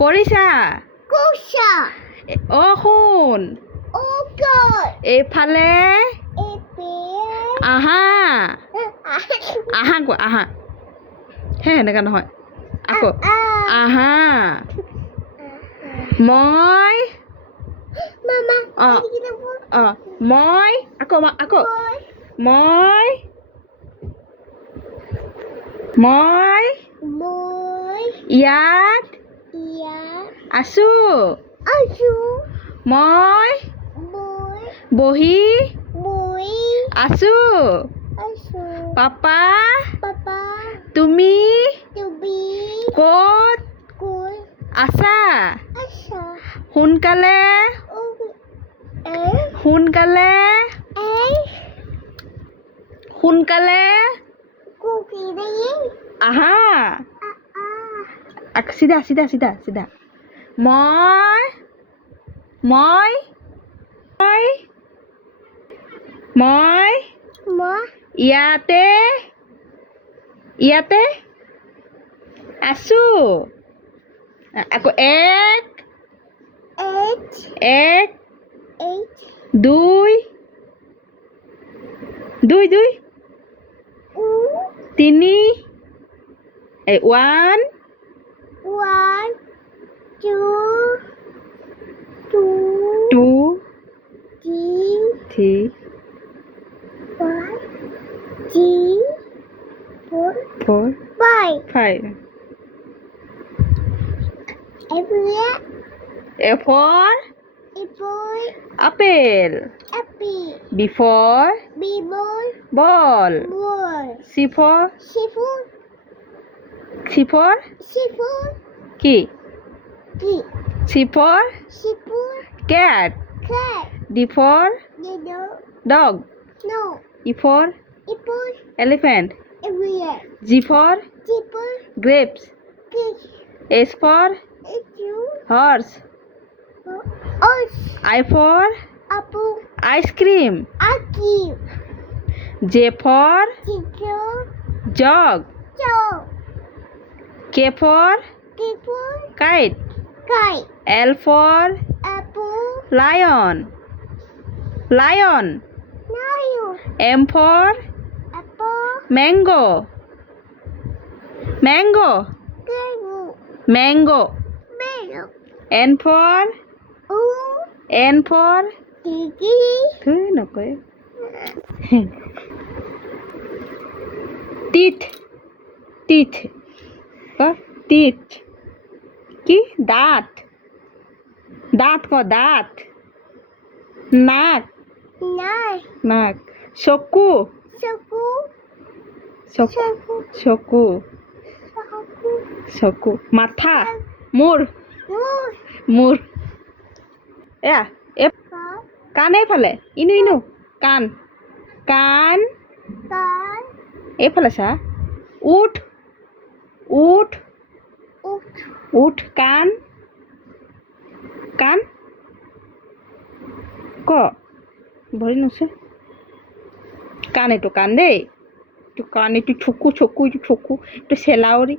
কৰিছা কুচা শুন ওপৰ এইফালে এপে আহা আহা কোৱা আহা হে সেনেকা নহয় আকৌ আহা মই মামা অ অ মই আকৌ মই মই মই ইয়াত ইয়াত আছো আছো মই মই বহি বহি আছো আছো পাপা পাপা তুমি তুমি ক'ত কই আছা আছা সোনকালে সোনকালে এই সোনকালে কুকি দেই আহা চিধা চিধা চিধা চিধা মই মই মই মই মই ইয়াতে ইয়াতে আছো আকৌ এক eight এক eight দুই দুই দুই তিনি এই one one two two two three three four three four four five five everywhere A for apple apple apple B for ball ball ball C for seafood seafood কি key C for seafood cat cat D for little dog no E for apple elephant everywhere G four people grapes fish H for you horse us I for apple ice cream aki J for chicken jug joe K for people kite kite L for apple lion lion lion M for apple mango mango kangaroo mango melon N for N for tiki থুই নকয় teeth teeth teeth কি দাঁত দাঁত দাঁত নাক nine নাক চকু chaku চকু chaku চকু chaku চকু মাথা মূৰ moon মূৰ এয়া এ car কাণ এইফালে ইনু ইনু কাণ কাণ car এইফালে চা উঠ উঠ oot উঠ কাণ কাণ ক ভৰি নুচে কাণ এইটো কাণ দেই এইটো কাণ এইটো চকু চকু এইটো চকু এইটো চেলাউৰি